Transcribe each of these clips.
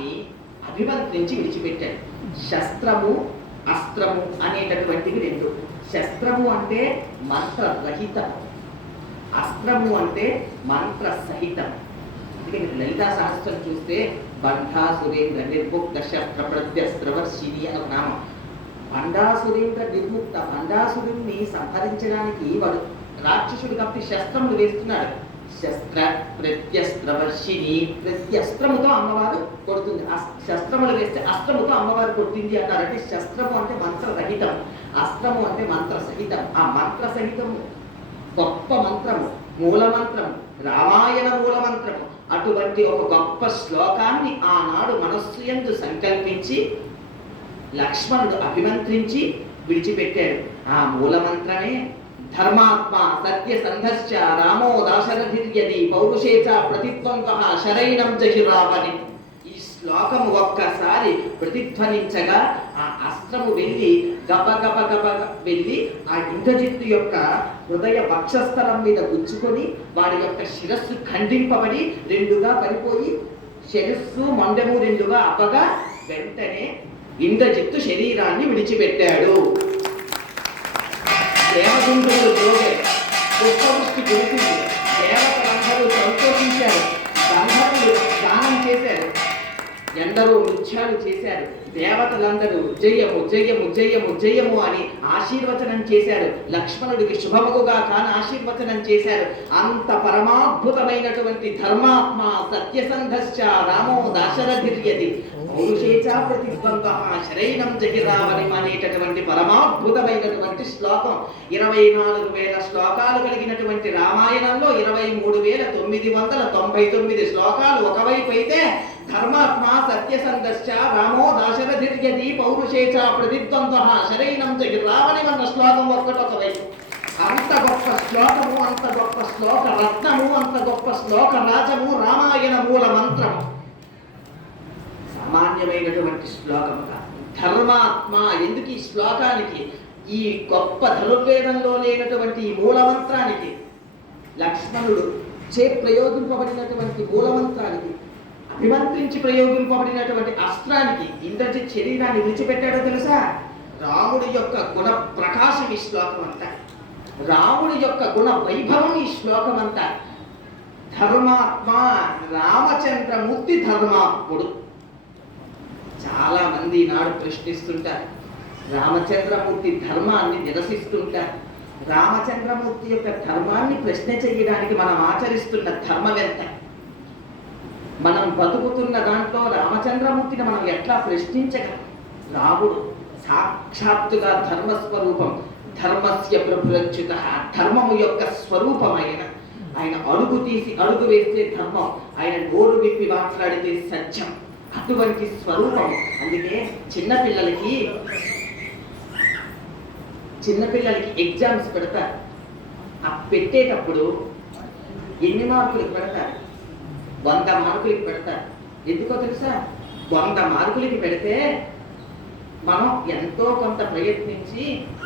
శస్త్రాన్ని అభిమంత్రించి విడిచిపెట్టాడు. శస్త్రము అస్త్రము అనేటటువంటివి రెండు. శస్త్రము అంటే మంత్రరహితం, అస్త్రము అంటే మంత్ర సహితం. అందుకే మీరు లలితా సహస్రం చూస్తే బంధాసురేంద్ర నిర్ముక్త శస్త్ర ప్రత్యస్త్రవర్షిణి అని ఒక నామం. బండాసురేంద్ర నిర్ముక్త, బండాసురుణ్ణి సంహరించడానికి వాడు రాక్షసుడు కాబట్టి శస్త్రములు వేస్తున్నాడు. శస్త్ర ప్రత్యస్త్రవర్షిణి, ప్రత్యస్త్రముతో అమ్మవారు కొడుతుంది. శస్త్రములు వేస్తే అస్త్రముతో అమ్మవారు కొడుతుంది అన్నారు. అంటే శస్త్రము అంటే మంత్రరహితం, అస్త్రము అంటే మంత్ర సహితం. ఆ మంత్ర సహితము గొప్ప మంత్రము, మూల మంత్రము, రామాయణ మూల మంత్రము. అటువంటి ఒక గొప్ప శ్లోకాన్ని ఆనాడు మనస్సు యందు సంకల్పించి లక్ష్మణుడు అభిమంత్రించి విడిచిపెట్టాడు. ఆ మూల మంత్రమే ధర్మాత్మ సత్యసంధశ్చ రామో దాశరథిర్యది పౌరుషేచ ప్రతిద్వంద్వః శరైణం జహి రావణి. ఈ శ్లోకము ఒక్కసారి ప్రతిధ్వనించగా ఆ అస్త్రము వెళ్ళి గబగబ వెళ్ళి ఆ ఇంద్రజిత్తు యొక్క హృదయ వక్షస్థలం మీద గుచ్చుకొని వాడి యొక్క శిరస్సు ఖండింపబడి రెండుగా పడిపోయి శిరస్సు మొండెము రెండుగా అవ్వగా వెంటనే ఇంద్రజిత్తు శరీరాన్ని విడిచిపెట్టాడు. దేవగుండులు జోగే, పుష్పవృష్టి కురిసింది, దేవతలందరూ సంతోషించారు, గంధర్వులు గానం చేశారు, ఎందరో నృత్యాలు చేశారు. దేవతలందరూ జయము జయము జయము జయము అని ఆశీర్వచనం చేశారు. లక్ష్మణుడికి శుభముగా కాని ఆశీర్వచనం చేశారు. అంత పరమాద్భుతమైనటువంటి ధర్మాత్మ సత్యసంధశ్చ రామో దాశరథిర్యది పౌరుషేచ ప్రతిద్వంద్వః శరైణం జహి రావణి అనేటటువంటి పరమాద్భుతమైనటువంటి శ్లోకం. 24,000 శ్లోకాలు కలిగినటువంటి రామాయణంలో 23,999 శ్లోకాలు ఒకవైపు అయితే ధర్మాత్మ సత్యసంధశ్చ రామో దాశరథిర్యది పౌరుషేచ ప్రతిద్వంద్వః శరైణం జహి రావణి అన్న శ్లోకం ఒక్కటొక వైపు. అంత గొప్ప శ్లోకము, అంత గొప్ప శ్లోక రత్నము, అంత గొప్ప శ్లోక రాజము రామాయణ మూల మంత్రము. సామాన్యమైనటువంటి శ్లోకము కాదు. ధర్మాత్మ ఎందుకు ఈ శ్లోకానికి, ఈ గొప్ప ధనుర్వేదంలో లేనటువంటి ఈ మూలమంత్రానికి, లక్ష్మణుడు ప్రయోగింపబడినటువంటి మూలమంత్రానికి, అభిమంత్రించి ప్రయోగింపబడినటువంటి అస్త్రానికి ఇంద్రజిత్ శరీరాన్ని విడిచిపెట్టాడో తెలుసా? రాముడి యొక్క గుణ ప్రకాశం ఈ శ్లోకం అంతా, రాముడి యొక్క గుణ వైభవం ఈ శ్లోకం అంతా. ధర్మాత్మ రామచంద్రమూర్తి ధర్మాత్ముడు. చాలా మంది నాడు ప్రశ్నిస్తుంటారు, రామచంద్రమూర్తి ధర్మాన్ని నిరసిస్తుంటారు. రామచంద్రమూర్తి యొక్క ధర్మాన్ని ప్రశ్న చేయడానికి మనం ఆచరిస్తున్న ధర్మం ఎంత? మనం బతుకుతున్న దాంట్లో రామచంద్రమూర్తిని మనం ఎట్లా ప్రశ్నించగలం? రాముడు సాక్షాత్తుగా ధర్మస్వరూపం, ధర్మస్య ప్రభురచ్యుత, ధర్మము యొక్క స్వరూపమైన ఆయన. అడుగు తీసి అడుగు వేస్తే ధర్మం, ఆయన నోరు విప్పి మాట్లాడితే సత్యం. అటువంటి స్వరూపం. అందుకే చిన్నపిల్లలకి ఎగ్జామ్స్ పెడతారు. ఆ పెట్టేటప్పుడు ఎన్ని మార్కులకు పెడతారు? 100 మార్కులకి పెడతారు. ఎందుకో తెలుసా? 100 మార్కులకి పెడితే మనం ఎంతో కొంత ప్రయత్నించి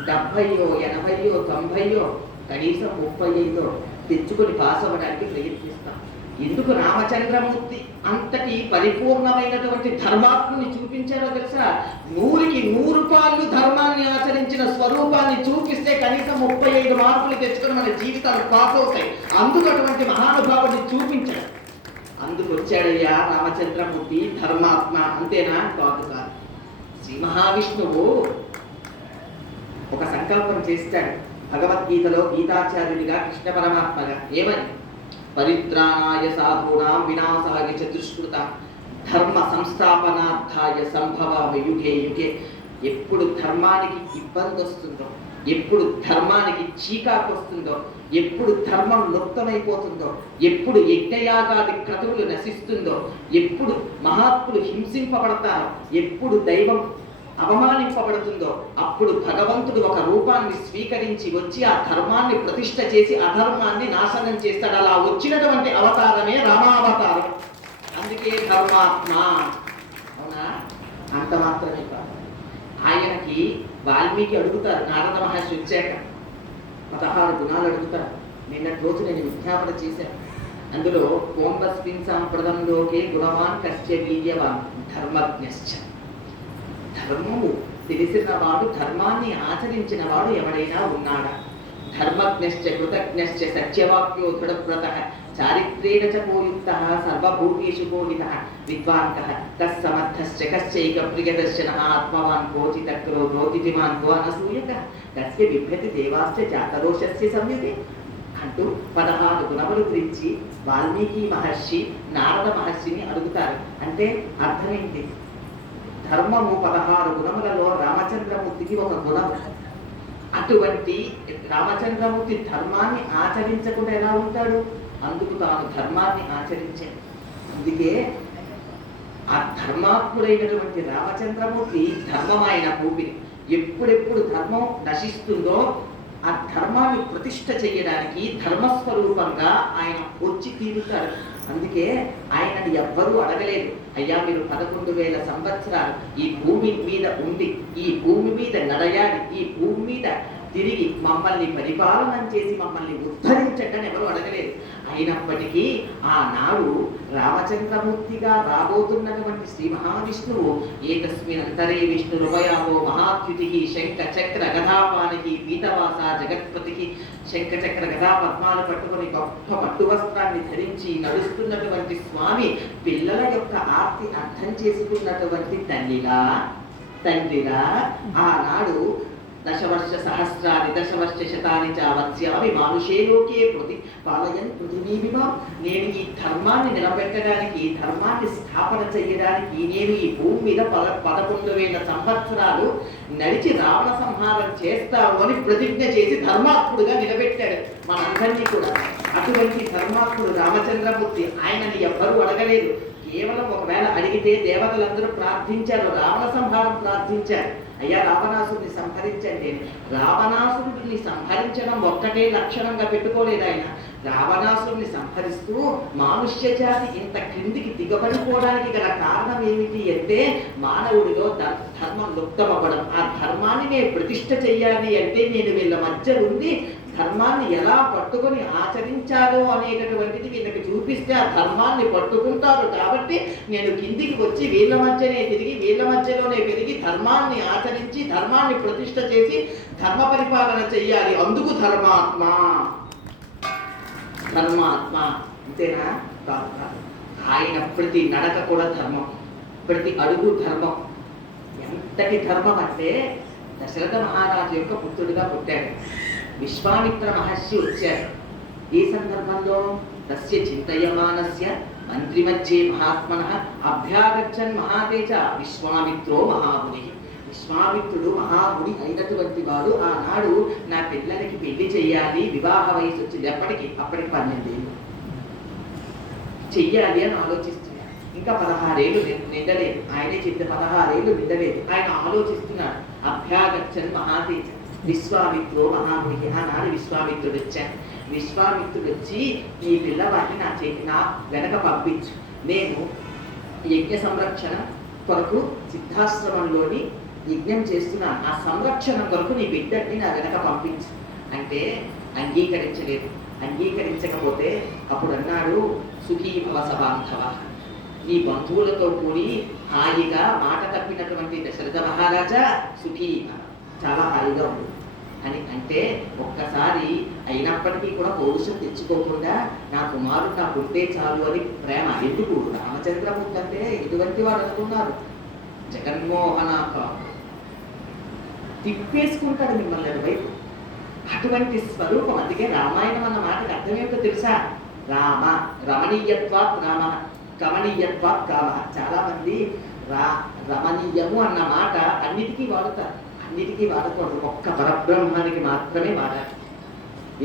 70, 80, 90, కనీసం 35 తెచ్చుకొని పాస్ అవ్వడానికి ప్రయత్నిస్తాం. ఎందుకు రామచంద్రమూర్తి అంతటి పరిపూర్ణమైనటువంటి ధర్మాత్ముని చూపించారో తెలుసా? 100కి 100 పాళ్ళు ధర్మాన్ని ఆచరించిన స్వరూపాన్ని చూపిస్తే కనీసం 35 మార్కులు తెచ్చుకొని మన జీవితాలు పాస్ అవుతాయి. అందుకు అటువంటి మహానుభావుడిని చూపించాడు. అందుకు వచ్చాడయ్యా రామచంద్రమూర్తి ధర్మాత్మ. అంతేనా? కాదు కాదు. శ్రీ మహావిష్ణువు ఒక సంకల్పం చేస్తాడు భగవద్గీతలో, గీతాచార్యుడిగా, కృష్ణ పరమాత్మగా. ఏమని? పరిత్రాణాయ సాధూనాం వినాశాయ చతుష్కృత ధర్మ సంస్థాపనార్థాయ సంభవామి యుగే యుగే. ఎప్పుడు ధర్మానికి ఇబ్బంది వస్తుందో, ఎప్పుడు ధర్మానికి చీకాకు వస్తుందో, ఎప్పుడు ధర్మం లుప్తమైపోతుందో, ఎప్పుడు యజ్ఞయాగాది క్రతువులు నశిస్తుందో, ఎప్పుడు మహాత్ములు హింసింపబడతారో, ఎప్పుడు దైవం అవమానింపబడుతుందో, అప్పుడు భగవంతుడు ఒక రూపాన్ని స్వీకరించి వచ్చి ఆ ధర్మాన్ని ప్రతిష్ఠ చేసి అధర్మాన్ని నాశనం చేస్తాడు. అలా వచ్చినటువంటి అవతారమే రామావతారం. అందుకే ధర్మాత్మ. అవునా? అంత మాత్రమే కాదు, ఆయనకి వాల్మీకి అడుగుతారు, నారద మహర్షి వచ్చాక 16 గుణాలు అడుగుతారు. నిన్నటి రోజు నేను విజ్ఞాపన చేశాను. అందులో కోంబస్మిన్ సాంప్రదం లోకే గుణవాన్ కశ్య వీర్యవాన్ ధర్మజ్ఞశ్చ. ధర్మము తెలిసినవాడు, ధర్మాన్ని ఆచరించిన వాడు ఎవడైనా ఉన్నాడా? ధర్మజ్ఞశ్చ కృతజ్ఞశ్చ సత్యవాక్యో దృఢవ్రతః చారిత్రేణ చ పోయుక్తః సర్వభూతేషు కోహితః విద్వాంకః తస్సమర్థశ్చ కశ్చైక ప్రియదర్శనః ఆత్మవాన్ కోచిత క్రోధోతిమాన్ కో అనసూయకః కస్య బిభ్యతి దేవాశ్చ జాతరోషస్య సంయుతే అంటూ 16 గుణముల గురించి వాల్మీకి మహర్షి నారద మహర్షిని అడుగుతారు. అంటే అర్థమేంటి? ధర్మము 16 గుణములలో రామచంద్రమూర్తికి ఒక గుణం. అటువంటి రామచంద్రమూర్తి ధర్మాన్ని ఆచరించకుండా ఎలా ఉంటాడు? అందుకు తాను ధర్మాన్ని ఆచరించాడు. అందుకే ఆ ధర్మాత్ముడైనటువంటి రామచంద్రమూర్తి ధర్మమైన భూమిని ఎప్పుడెప్పుడు ధర్మం నశిస్తుందో ఆ ధర్మాన్ని ప్రతిష్ఠ చేయడానికి ధర్మస్వరూపంగా ఆయన వచ్చి తీరుతాడు. అందుకే ఆయనని ఎవ్వరూ అడగలేదు, అయ్యా మీరు 11,000 సంవత్సరాలు ఈ భూమి మీద ఉండి ఈ భూమి మీద నడయాలి, ఈ భూమి మీద తిరిగి మమ్మల్ని పరిపాలన చేసి మమ్మల్ని ఉద్ధరించండి అని ఎవరు అడగలేదు. అయినప్పటికీ ఆనాడు రామచంద్రమూర్తిగా రాబోతున్నటువంటి శ్రీ మహావిష్ణువు ఏకస్మిన్ అంతరే విష్ణు హృదయావో మహాద్యుతి శంఖ చక్ర గదాపానికి పీతవాస జగత్పతికి శంఖ చక్ర గదా పద్మాలు పట్టుకొని గొప్ప పట్టు వస్త్రాన్ని ధరించి నడుస్తున్నటువంటి స్వామి పిల్లల యొక్క ఆర్తి అర్థం చేసుకున్నటువంటి తండ్రిగా ఆనాడు దశవర్ష సహస్రాది దశవర్ష శతాని చ వత్స్యామి మానుషే లోకే పాలయన్ పృథివీమిమా. నేను ఈ ధర్మాన్ని నిలబెట్టడానికి, ధర్మాన్ని స్థాపన చేయడానికి నేను ఈ భూమి మీద 11,000 సంవత్సరాలు నడిచి రావణ సంహారం చేస్తాను అని ప్రతిజ్ఞ చేసి ధర్మాత్ముడుగా నిలబెట్టాడు మనందరినీ కూడా. అటువంటి ధర్మాత్ముడు రామచంద్రమూర్తి. ఆయనని ఎవ్వరూ అడగలేదు. కేవలం ఒకవేళ అడిగితే దేవతలందరూ ప్రార్థించారు, రావణ సంహారం ప్రార్థించారు, అయ్యా రావణాసుడిని సంహరించండి. రావణాసురుడిని సంహరించడం ఒక్కటే లక్షణంగా పెట్టుకోలేదు ఆయన. రావణాసురుడిని సంహరిస్తూ మానుష్య జాతి ఇంత క్రిందికి దిగబడిపోవడానికి గల కారణం ఏమిటి అంటే మానవుడిలో ధర్మం లుప్తమవ్వడం. ఆ ధర్మాన్ని నేను ప్రతిష్ఠ చెయ్యాలి అంటే నేను వీళ్ళ మధ్య ఉండి ధర్మాన్ని ఎలా పట్టుకొని ఆచరించాలో అనేటటువంటిది వీళ్ళకి చూపిస్తే ఆ ధర్మాన్ని పట్టుకుంటారు. కాబట్టి నేను కిందికి వచ్చి వీళ్ళ మధ్యనే తిరిగి వీళ్ళ మధ్యలోనే పెరిగి ధర్మాన్ని ఆచరించి ధర్మాన్ని ప్రతిష్ఠ చేసి ధర్మ పరిపాలన చెయ్యాలి. అందుకు ధర్మాత్మ. అంతేనా? ఆయన ప్రతి నడక కూడా ధర్మం, ప్రతి అడుగు ధర్మం. ఎంతటి ధర్మం అంటే దశరథ మహారాజు యొక్క పుత్రుడిగా పుట్టాడు. విశ్వామిత్ర మహర్షి వచ్చారు. ఈ సందర్భంలో తస్య చింతయమానస్య మంత్రి మధ్యే మహాత్మనః అభ్యాగచ్చన్ మహాతేజ విశ్వామిత్రో మహాముని. విశ్వామిత్రుడు మహాముని అయినటువంటి వాడు ఆనాడు నా పిల్లలకి పెళ్లి చెయ్యాలి, వివాహ వయసు వచ్చింది, అప్పటికి 12 ఏళ్ళు చెయ్యాలి అని ఆలోచిస్తున్నాడు. ఇంకా 16 ఏళ్ళు నిండలేదు. ఆయనే చెప్తే 16 ఏళ్ళు నిండలేదు. ఆయన ఆలోచిస్తున్నాడు. అభ్యాగచ్చన్ మహాతేజ విశ్వామిత్రో మహామునికి. ఆనాడు విశ్వామిత్రుడు వచ్చాడు. విశ్వామిత్రుడు వచ్చి ఈ పిల్లవాడిని నా వెనక పంపించు, నేను యజ్ఞ సంరక్షణ కొరకు సిద్ధాశ్రమంలోని యజ్ఞం చేస్తున్నాను, ఆ సంరక్షణ కొరకు నీ బిడ్డని నా వెనక పంపించు అంటే అంగీకరించలేదు. అంగీకరించకపోతే అప్పుడు అన్నాడు, సుఖీ భవ సబాంధవ, నీ బంధువులతో కూడి హాయిగా మాట తప్పినటువంటి దశరథ మహారాజా సుఖీ చాలా హాయిగా ఉంది అని అంటే, ఒక్కసారి అయినప్పటికీ కూడా పౌరుషం తెచ్చుకోకుండా నా కుమారుడు నా పుట్టే చాలు అని ప్రేమ. ఎందుకు? రామచంద్రమూర్తి అంటే ఎటువంటి వాడు అనుకున్నారు? జగన్మోహన తిప్పేసుకుంటాడు మిమ్మల్ని వైపు. అటువంటి స్వరూపం. అందుకే రామాయణం అన్న మాటకి అర్థం ఏమిటో తెలుసా? రామ రమణీయత్వాత్ రామ కమనీయత్వాత్ కామ. చాలా మంది రమణీయము అన్న మాట అన్నిటికీ వాడుతారు. అన్నిటికీ వాడకూడదు, ఒక్క పరబ్రహ్మానికి మాత్రమే వాడాలి.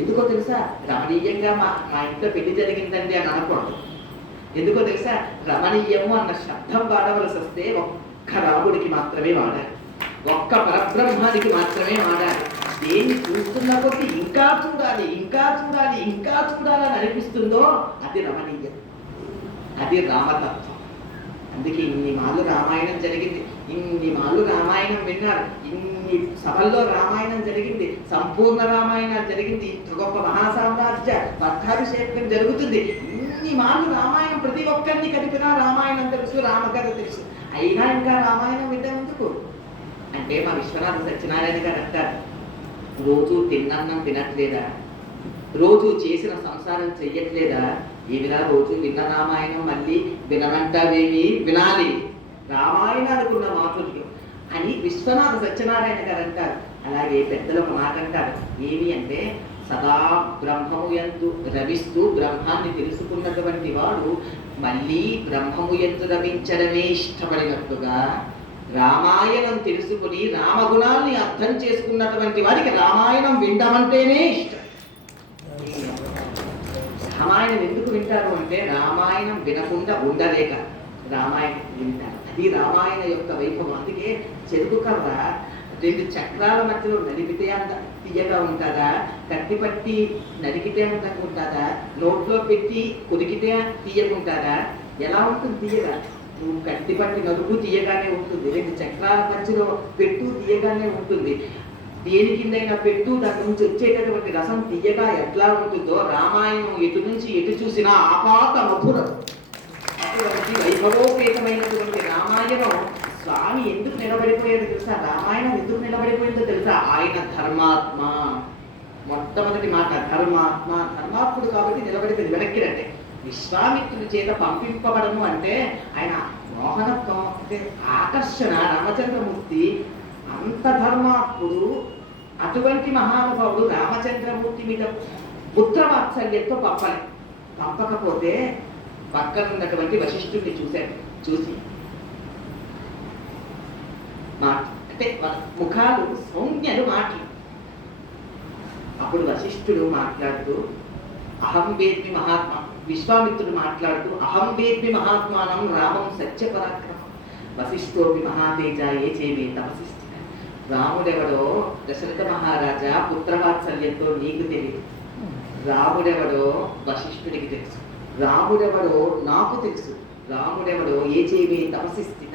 ఎందుకో తెలుసా? రమణీయంగా మా ఇంట్లో పెళ్లి జరిగిందండి అని అనకూడదు. ఎందుకో తెలుసా? రమణీయము అన్న శబ్దం వాడవలసి వస్తే ఒక్క రాముడికి మాత్రమే వాడాలి, ఒక్క పరబ్రహ్మానికి మాత్రమే వాడాలి. దేన్ని చూస్తున్న కొద్ది ఇంకా చూడాలి, ఇంకా చూడాలి, ఇంకా చూడాలని అనిపిస్తుందో అది రమణీయం, అది రామతత్వం. అందుకే ఇన్ని మాళ్ళు రామాయణం జరిగింది, ఇన్ని మాళ్ళు రామాయణం విన్నారు, ఇన్ని సభల్లో రామాయణం జరిగింది, సంపూర్ణ రామాయణం జరిగింది, ఇంత గొప్ప మహాసామ్రాజ్య పట్టాభిషేకం జరుగుతుంది. ఇన్ని మార్లు రామాయణం ప్రతి ఒక్కరిని కలిపినా రామాయణం తెలుసు, రామకథ తెలుసు, అయినా ఇంకా రామాయణం వింటాం ఎందుకు అంటే మా విశ్వనాథ సత్యనారాయణ గారు అంటారు, రోజు తిన్నన్నం తినట్లేదా, రోజు చేసిన సంసారం చెయ్యట్లేదా, ఏమిరా రోజు విన్న రామాయణం మళ్ళీ విననంటావేమి, వినాలి రామాయణానికి మాధుర్యం అని విశ్వనాథ సత్యనారాయణ గారు అంటారు. అలాగే పెద్దలు ఒక మాట అంటారు, ఏమి అంటే సదా బ్రహ్మము యందు రవిస్తూ బ్రహ్మాన్ని తెలుసుకున్నటువంటి వాడు మళ్ళీ బ్రహ్మము యందు రవించడమే ఇష్టపడినట్టుగా రామాయణం తెలుసుకుని రామగుణాన్ని అర్థం చేసుకున్నటువంటి వారికి రామాయణం వింటామంటేనే ఇష్టం. రామాయణం ఎందుకు వింటారు అంటే రామాయణం వినకుండా ఉండలేక రామాయణం వింటారు. అది రామాయణ యొక్క వైభవం. అందుకే చెరుకు కర్ర రెండు చక్రాల మధ్యలో నలిపితే అంత తీయగా ఉంటుందా, కత్తి పట్టి నరికితే అంతంగా ఉంటుందా, నోట్లో పెట్టి కొరికితే తీయకుంటుందా, ఎలా ఉంటుంది తీయగా? నువ్వు కత్తి పట్టి నలుపు తీయగానే ఉంటుంది, రెండు చక్రాల మధ్యలో పెట్టు తీయగానే ఉంటుంది. దేని కిందైనా పెట్టు దాని నుంచి వచ్చేటటువంటి రసం తీయగా ఎట్లా ఉంటుందో రామాయణం ఎటు నుంచి ఎటు చూసినా ఆపాత మధురం. అటువంటి వైభవోపేతమైనటువంటి రామాయణం స్వామి ఎందుకు నిలబడిపోయేది తెలుసా? రామాయణం ఎందుకు నిలబడిపోయిందో తెలుసా? ఆయన ధర్మాత్మ. మొట్టమొదటి మాట ధర్మాత్మ, ధర్మాత్ముడు కాబట్టి నిలబడిపోయింది. వెనక్కి రండి. విశ్వామిత్రుడి చేత పంపింపబడము అంటే ఆయన మోహనత్వం అంటే ఆకర్షణ. రామచంద్రమూర్తి అంత ధర్మాత్ముడు, అటువంటి మహానుభావుడు రామచంద్రమూర్తి మీద పుత్రవాత్సల్యంతో పంపకపోతే పక్కన ఉన్నటువంటి వశిష్ఠుడిని చూశాడు. చూసి అంటే ముఖాలు సౌమ్యలు మాటలు. అప్పుడు వశిష్ఠుడు మాట్లాడుతూ అహం వేద్మి మహాత్మా, విశ్వామిత్రుడు మాట్లాడుతూ అహం వేద్మి మహాత్మానం రామం సత్య పరాక్రమం వశిష్ఠోపి మహాతేజ ఏ చేమే తపసిష్ఠ. రాముడెవడో దశరథ మహారాజా పుత్రవాత్సల్యంతో నీకు తెలియదు, రాముడెవడో వశిష్ఠుడికి తెలుసు, రాముడెవడో నాకు తెలుసు, రాముడెవడో ఏ చేమే తపసిస్థిత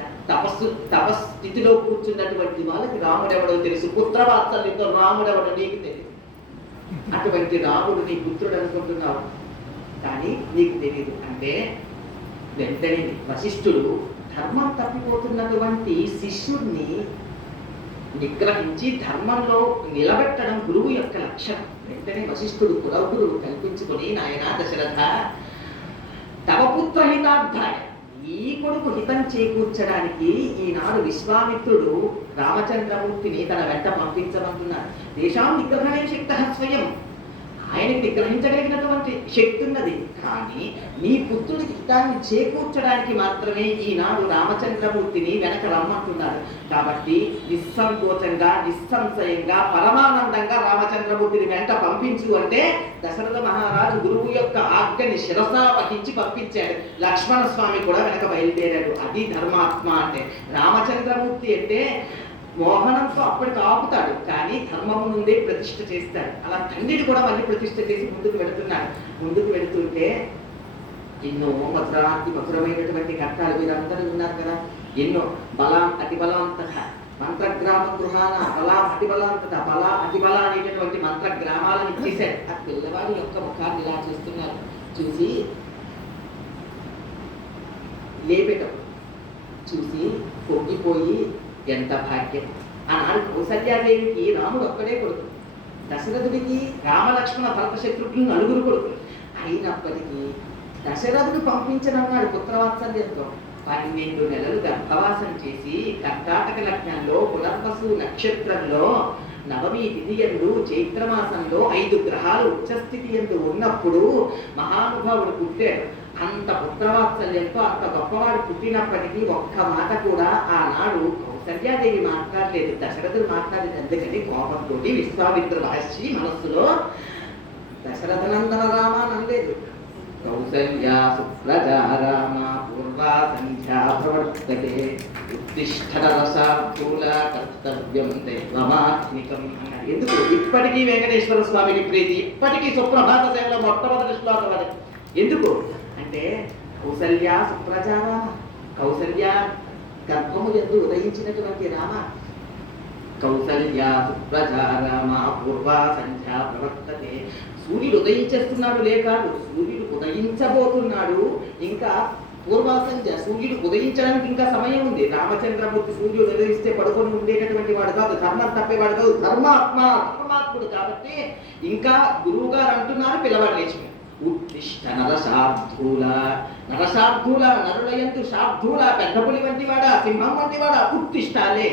తపస్థితిలో కూర్చున్నటువంటి వాళ్ళకి రాముడెవడో తెలుసు, పుత్రవాత్సల్యంతో రాముడెవడో నీకు తెలియదు. అటువంటి రాముడు నీ పుత్రుడు అనుకుంటున్నావు కానీ నీకు తెలియదు అంటే వెంటనే వశిష్ఠుడు ధర్మం తప్పిపోతున్నటువంటి శిష్యుడిని నిగ్రహించి ధర్మంలో నిలబెట్టడం గురువు యొక్క లక్షణం. వెంటనే వశిష్ఠుడు కులగురువు కల్పించుకొని, నాయనా దశరథ, తవ పుత్ర హితార్థాయ, ఈ కొడుకు హితం చేకూర్చడానికి ఈనాడు విశ్వామిత్రుడు రామచంద్రమూర్తిని తన వెంట పంపించమంటున్నాడు. దేశాం నిగ్రహణే శక్తః స్వయం, ఆయనకి నిగ్రహించగలిగినటువంటి శక్తి ఉన్నది. కానీ నీ పుత్రుడికి హితాన్ని చేకూర్చడానికి మాత్రమే ఈనాడు రామచంద్రమూర్తిని వెనక రమ్మంటున్నాడు. కాబట్టి నిస్సంకోచంగా నిస్సంశయంగా పరమానందంగా రామచంద్రమూర్తిని వెంట పంపించు అంటే దశరథ మహారాజు గురువు యొక్క ఆజ్ఞని శిరసా వహించి పంపించాడు. లక్ష్మణ స్వామి కూడా వెనక బయలుదేరాడు. అది ధర్మాత్మ అంటే. రామచంద్రమూర్తి అంటే మోహనంతో అప్పటికి ఆపుతాడు కానీ ధర్మము నుండే ప్రతిష్ఠ చేస్తాడు. అలా తండ్రిని కూడా మళ్ళీ ప్రతిష్ఠ చేసి ముందుకు వెళుతున్నాడు. ముందుకు వెళుతుంటే ఎన్నో మధురాతి మధురమైనటువంటి ఘట్టాలు మీరందరూ విన్నారు కదా. ఎన్నో బలాం అతి బలాంతః మంత్రగ్రామ గృహాన బలా అతి బలాంతత బల అతి బల అనేటటువంటి మంత్రగ్రామాలను ఇచ్చేశాడు. ఆ పిల్లవాడి యొక్క ముఖాన్ని ఇలా చూస్తున్నారు. చూసి లేపేటం చూసి పొంగిపోయి ఎంత భాగ్యం. ఆనాడు కౌసల్యాదేవికి రాముడు ఒక్కడే కొడుకు, దశరథుడికి రామలక్ష్మణ భరత శత్రుఘ్నులు నలుగురు కొడుకులు. అయినప్పటికీ దశరథుడు పంపించనన్నాడు పుత్రవాత్సల్యంతో. 12 నెలలు గర్భవాసం చేసి కర్కాటక లగ్నంలో పునర్వసు నక్షత్రంలో నవమి తిథి యందు చైత్రమాసంలో 5 గ్రహాలు ఉచ్చస్థితి యందు ఉన్నప్పుడు మహానుభావుడు పుట్టాడు. అంత పుత్రవాత్సల్యంతో అంత గొప్పవాడు పుట్టినప్పటికీ ఒక్క మాట కూడా ఆనాడు కౌసల్యాదేవి మాట్లాడలేదు, దశరథుడు మాట్లాడలేదు. అందుకని కోపంతో విశ్వామిత్ర మహర్షి మనస్సులో దశరథనందన రామ అనలేదు, కౌసల్యా సుప్రజా రామ పూర్వా సంధ్యా ప్రవర్తతే ఉత్తిష్ఠత రసార్థూల కర్తవ్యం దైవమాత్మికం అన్నాడు. ఎందుకు? ఇప్పటికీ వెంకటేశ్వర స్వామికి ప్రీతి, ఇప్పటికీ సుప్రభాత సేవలో మొట్టమొదటి శ్లోకం అది. ఎందుకు అంటే కౌసల్య సుప్రజా రామ, కౌసల్య గర్భము యందు ఉదయించినటువంటి రామ. కౌసల్య సుప్రజా రామ పూర్వా సంధ్యా ప్రవర్తతే. సూర్యుడు ఉదయించేస్తున్నాడు కాదు, సూర్యుడు ఉదయించబోతున్నాడు. ఇంకా పూర్వాసంధ్య, సూర్యుడు ఉదయించడానికి ఇంకా సమయం ఉంది. రామచంద్రమూర్తి సూర్యుడు ఉదయిస్తే పడుకొని ఉండేటటువంటి వాడు కాదు, ధర్మం తప్పేవాడు కాదు, ధర్మాత్ముడు కాబట్టి ఇంకా గురువు గారు అంటున్నారు పిల్లవాడు లేచి, ఉత్తిష్ట నరశార్ధూల, నరశార్ధూల నరులయంతు శార్ధూల, పెద్ద పులి వంటి వాడా, సింహం వంటి వాడా, ఉత్తిష్టాలే.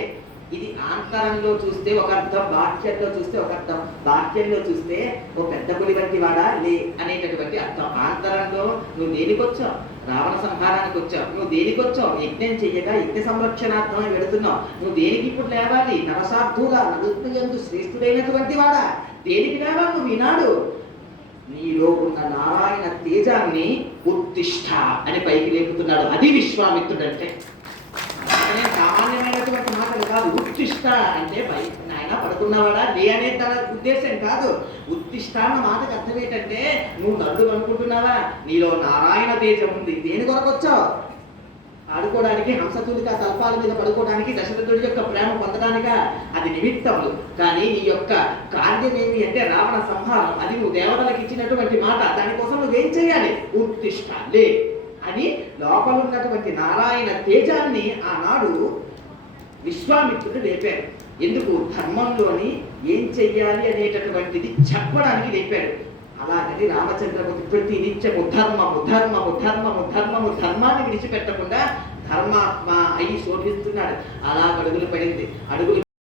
ఇది ఆంతరంలో చూస్తే ఒక అర్థం, వాక్యంలో చూస్తే ఒక అర్థం. వాక్యంలో చూస్తే ఓ పెద్ద పులి వంటి వాడా లే అనేటటువంటి అర్థం. ఆంతరంలో నువ్వు దేనికొచ్చావు? రావణ సంహారానికి వచ్చావు. నువ్వు దేనికొచ్చావు? యజ్ఞం చెయ్యగా యజ్ఞ సంరక్షణార్థమై వెళుతున్నావు. నువ్వు దేనికి ఇప్పుడు లేవాలి? నరసార్థుల, నరుయందు శ్రేష్ఠుడైనటువంటి వాడా, దేనికి లేవాలి నువ్వు ఈనాడు? నీలో ఉన్న నారాయణ తేజాన్ని ఉత్తిష్ట అని పైకి లేపుతున్నాడు. అది విశ్వామిత్రుడు అంటే. సామాన్యమైనటువంటి మాటలు కాదు. ఉత్తిష్ట అంటే ఆయన పడుకున్నవాడా లే అనే తన ఉద్దేశం కాదు. ఉత్తిష్ట అన్న మాటకు అర్థం ఏంటంటే, నువ్వు నరుడు అనుకుంటున్నావా? నీలో నారాయణ తేజం ఉంది. దేని కొరకు వచ్చావు? ఆడుకోవడానికి, హంసతుడికి ఆ తల్పాల మీద పడుకోవడానికి, దశరథుడి యొక్క ప్రేమ పొందడానికా? అది నిమిత్తములు. కానీ నీ యొక్క కార్యం ఏమి అంటే రావణ సంహారం. అది నువ్వు దేవతలకు ఇచ్చినటువంటి మాట. దానికోసం నువ్వేం చేయాలి? ఉత్తిష్ట లే అని లోపల ఉన్నటువంటి నారాయణ తేజాన్ని ఆనాడు విశ్వామిత్రుడు లేపాడు. ఎందుకు? ధర్మంలోని ఏం చెయ్యాలి అనేటటువంటిది చెప్పడానికి లేపాడు. అలాగని రామచంద్రమూర్తి ప్రతి నిత్యము ధర్మాన్ని విడిచిపెట్టకుండా ధర్మాత్మ అయి శోభిస్తున్నాడు. అలా అడుగులు పడింది. అడుగులు